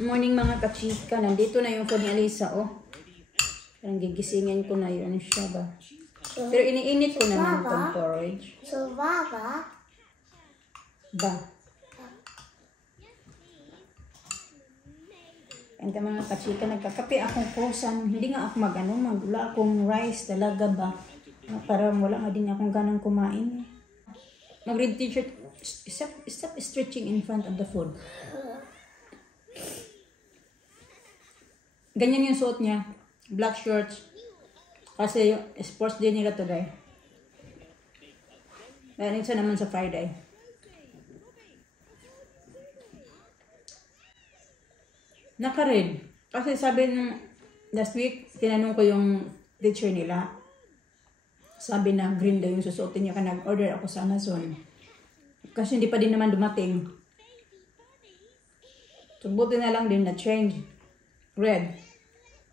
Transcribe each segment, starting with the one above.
Morning mga kachika, nandito na yung phone ni Alisa, oh. Parang gigisingin ko na yun siya ba. Pero iniinit ko naman itong porridge. So, Baba? Ba. And mga kachika, nagkakape akong kosan. Hindi nga ako magula akong rice talaga ba. Parang wala nga din akong ganang kumain. Mag-read t-shirt. Stop stretching in front of the food. Ganyan yung suot niya. Black shorts. Kasi yung sports day nila today. Meron siya naman sa Friday. Naka-red. Kasi sabi nung last week, tinanong ko yung teacher nila. Sabi na green daw yung susuotin niya. Kaya nag-order ako sa Amazon. Kasi hindi pa din naman dumating. So, buti na lang din na change. Red.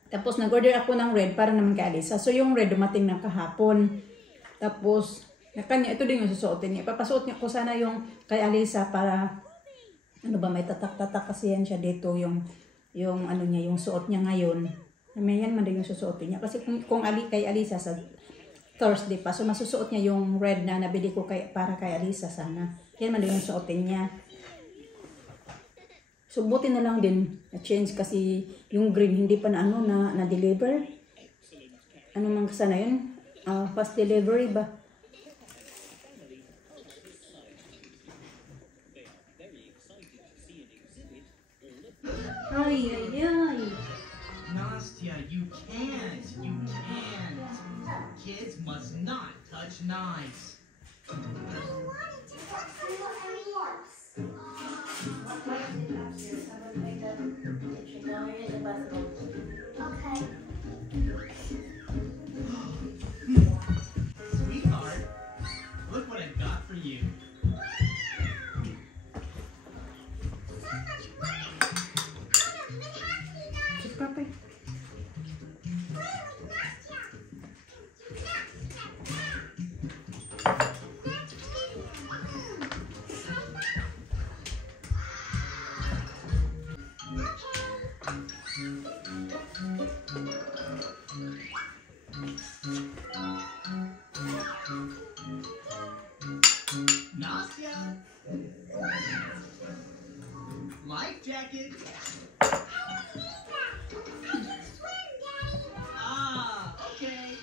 Tapos, nag-order ako ng red para naman kay Alisa. So, yung red dumating na kahapon. Tapos, kanya, ito din yung susuotin niya. Papasuot niya ko sana yung kay Alisa para, ano ba, may tatak-tatak kasi yan siya dito. Yung ano niya, yung suot niya ngayon. May yan man din yung susuotin niya. Kasi kung kay Alisa sa Thursday pa. So, masusuot niya yung red na nabili ko para kay Alisa sana. Yan man din yung suotin niya. So, buti na lang din na-change kasi yung green hindi pa na-deliver. Ano man sana yun? Fast delivery ba? Ay, ay, ay. Nastya, you can't. You can't. Kids must not touch knives. I wanted to touch the horse. Okay. Sweetheart, look what I've got for you. So much work. I don't even have to know. Just proper. Where was Nastya? Nastya? Life jacket. Ah, okay.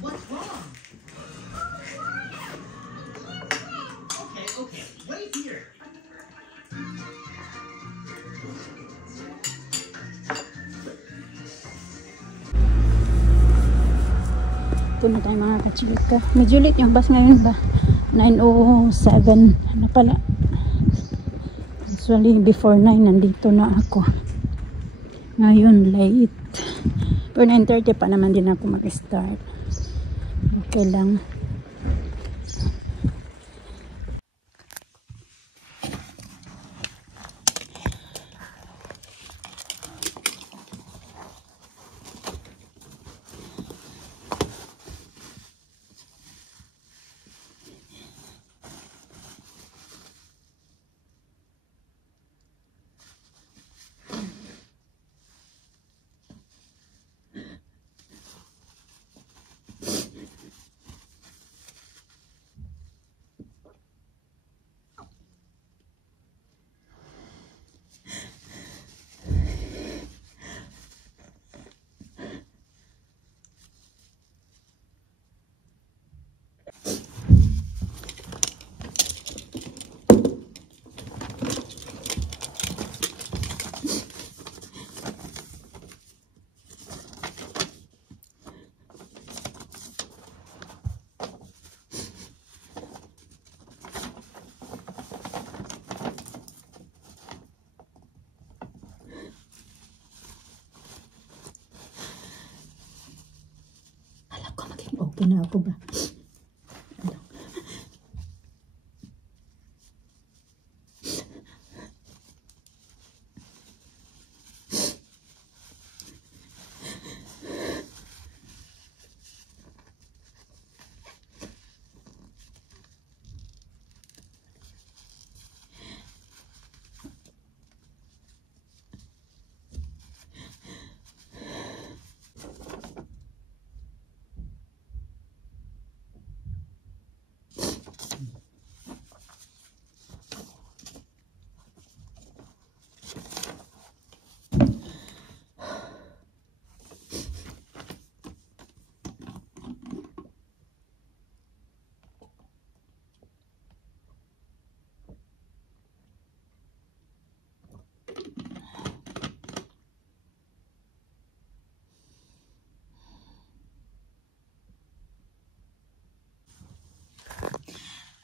What's wrong? Okay, wait here. Puno tayo mga kachika. Medyo late yung bus ngayon ba? 9:07 na pala. Usually before 9 nandito na ako. Ngayon late. Pero 9:30 pa naman din ako mag-start. Okay lang. Okay na ako ba?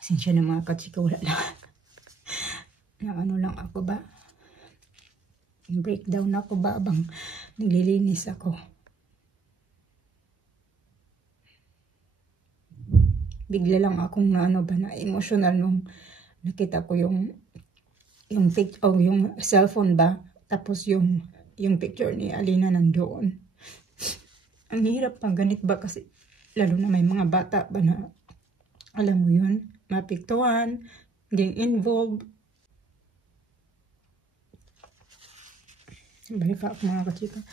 Sinsya na mga kachika, wala lang. Na ano lang ako ba? Breakdown ako ba abang naglilinis ako. Bigla lang akong na ano ba na emotional nung nakita ko yung yung cellphone ba, tapos yung picture ni Alina nandoon. Ang hirap pang ganit ba kasi lalo na may mga bata ba na alam mo yun, mapiktuhan, getting involved. Balik ako mga kachika.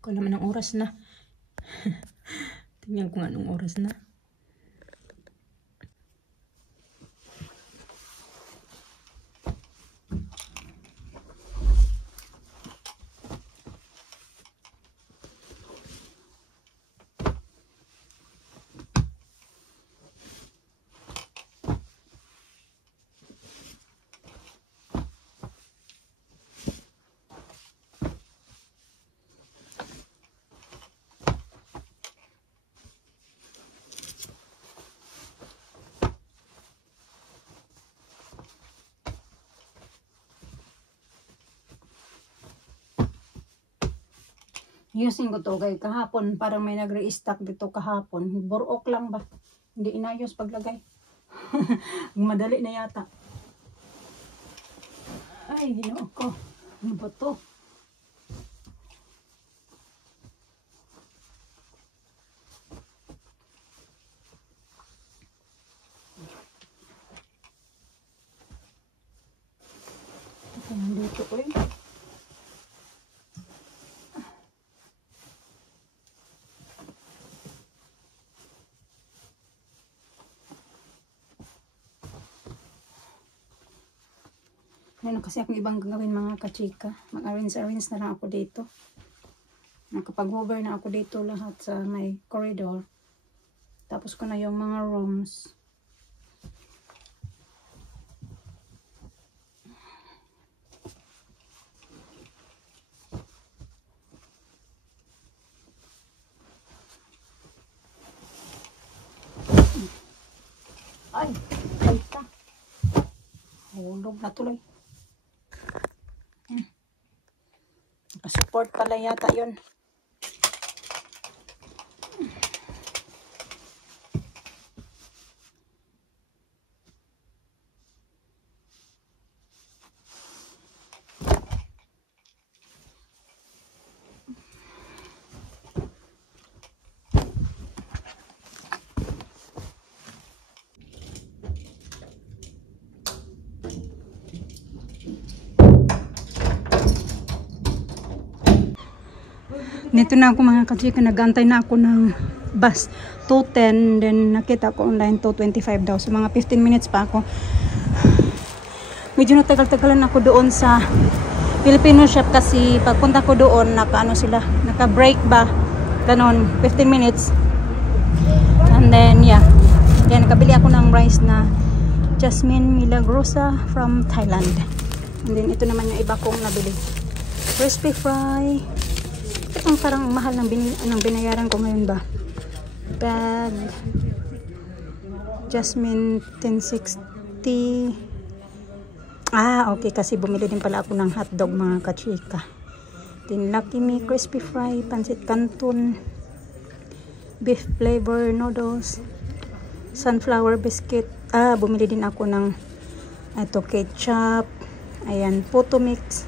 Ko naman ang oras na. Tingnan ko nga anong oras na. Ayusin ko to kay kahapon, parang may nagre-stock dito kahapon. Burok lang ba? Hindi inayos paglagay. Madali na yata. Ay, ginoo ko. Ano ba to? Ito nandito ko eh. Meron kasi akong ibang gagawin mga kachika. Mag-arrange na lang ako dito. Nakapag-hover na ako dito lahat sa may corridor. Tapos ko na yung mga rooms. Ay, ay ta. Hulog na tuloy. Support pala yata yun. Nito na ako mga kachika, nag-antay na ako ng bus 2:10, then nakita ko online 2:25 daw, so mga 15 minutes pa ako. Medyo natagal-tagalan ako doon sa Filipino shop kasi pagpunta ko doon naka-break ba, ganon, 15 minutes, and then yeah, nakabili ako ng rice na Jasmine Milagrosa from Thailand, and then ito naman yung iba kong nabili, crispy fry. Itong parang mahal ng binayaran ko ngayon ba. Bag Jasmine 1060. Okay, kasi bumili din pala ako ng hotdog mga kachika. Then Lucky Me crispy fry, pancit canton. beef flavor noodles, sunflower biscuit. Bumili din ako ng ito ketchup. Ayan, photo mix.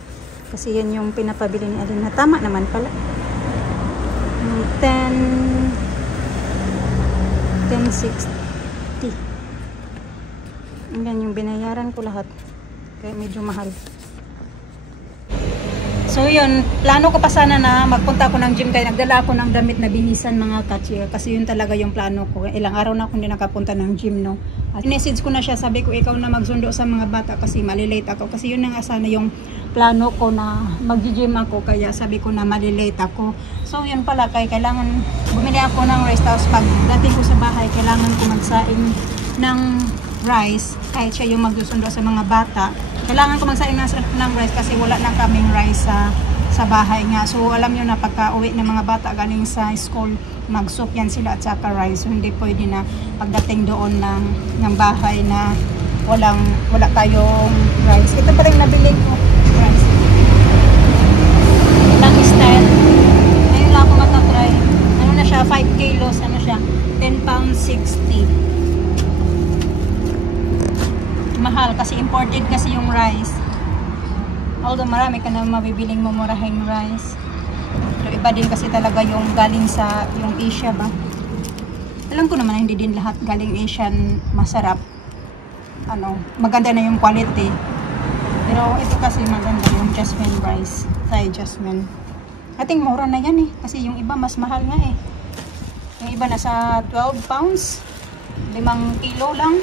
Kasi yan yung pinapabili ni Alina. Tama naman pala. 10.60. Yan yung binayaran ko lahat. Kaya medyo mahal. So yun, plano ko pa sana na magpunta ako ng gym kaya nagdala ako ng damit na binisan mga kachiya kasi yun talaga yung plano ko. Ilang araw na akong hindi nakapunta ng gym, no. At message ko na siya, sabi ko ikaw na magsundo sa mga bata kasi malilate ako. Kasi yun na nga sana yung plano ko na mag-gym ako kaya sabi ko na malilate ako. So yun pala, kaya kailangan bumili ako ng rice tapos pag dating ko sa bahay kailangan ko magsaing ng rice kahit siya yung magsusundo sa mga bata. Kailangan ko magsaing ng rice kasi wala na kaming rice sa bahay nga. So alam nyo na pagka uwi ng mga bata galing sa school, mag-soup yan sila at saka rice. So hindi pwede na pagdating doon ng bahay na wala tayong rice. Ito pa rin nabili ko rice. Lang style. Ngayon lang ako matatry. Ano na siya? 5 kilos. Ano siya? 10 pounds 60. Mahal kasi imported kasi yung rice. Although marami ka na mabibiling mumurahing rice. Pero iba din kasi talaga yung galing sa yung Asia ba. Alam ko naman hindi din lahat galing Asian masarap. Maganda na yung quality. Pero ito kasi maganda yung jasmine rice. Thai jasmine. I think mura na yan eh. Kasi yung iba mas mahal nga eh. Yung iba nasa 12 pounds. 5 kilo lang.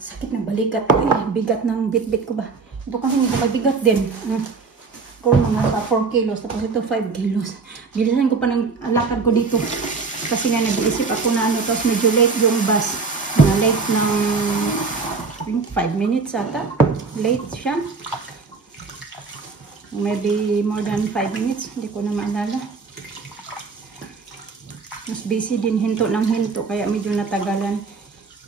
Sakit ng balikat. Bigat ng bit-bit ko ba? Ito kasi medyo mabigat din. Kung mga 4 kilos. Tapos ito 5 kilos. Bilisan ko pa ng alakad ko dito. Kasi nga nag-iisip ako na tapos medyo late yung bus. Late ng 5 minutes ata. Late siya. Maybe more than 5 minutes. Hindi ko na maalala. Mas busy din hinto ng hinto. Kaya medyo natagalan.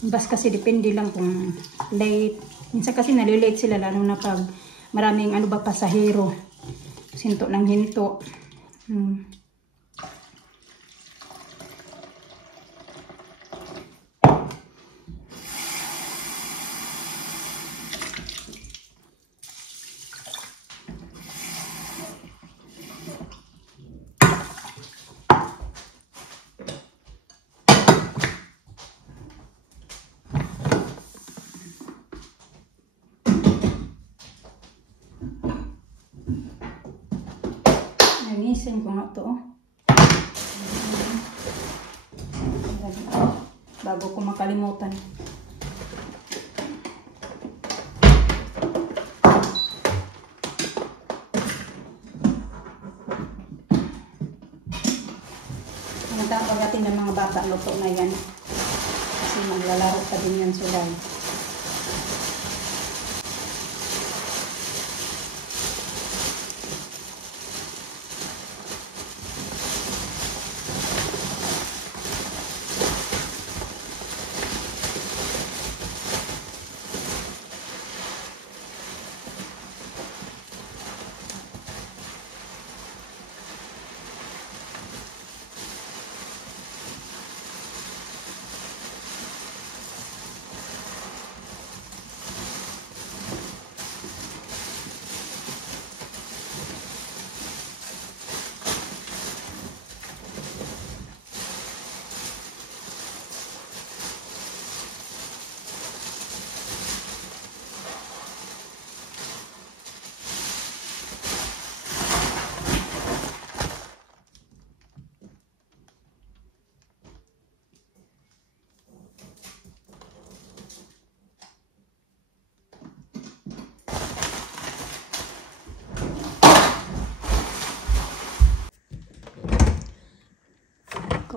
Bus kasi depende lang kung late. Minsan kasi nalilate sila lalo na pag maraming pasahero. Hinto ng hinto. Linisin ko nga ito. Bago ko makalimutan. mga bata, luto na yan. Kasi maglalaro pa din yan sila.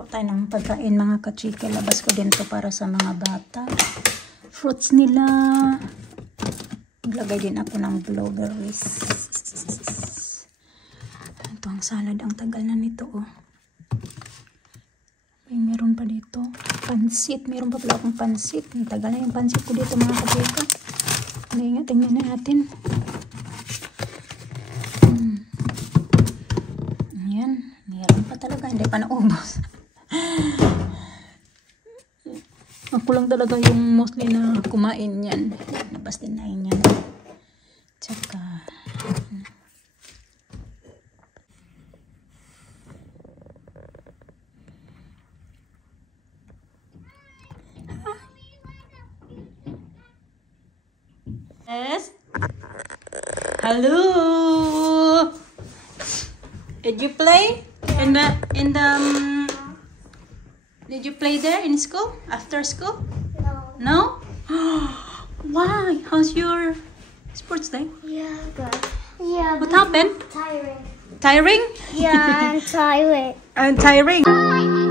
Tayo ng pagkain mga kachika. Labas ko din to para sa mga bata. Fruits nila. Maglagay din ako ng blueberries. Ito ang salad. Ang tagal na nito oh. Ay, meron pa dito. Pansit. Meron pa pala akong pansit. Ang tagal na yung pansit ko dito mga kachika. Hindi nga, tingnan natin. Ayan. Meron pa talaga. Hindi pa naubos. Ako lang talaga yung mostly na kumain yan. Labas din na yan. Tsaka yes. Hello. Did you play did you play there in school? After school? No. No? Why? How's your sports day? Yeah, good. Yeah. What happened? Tiring. Tiring? Yeah, I'm tired. I'm tiring.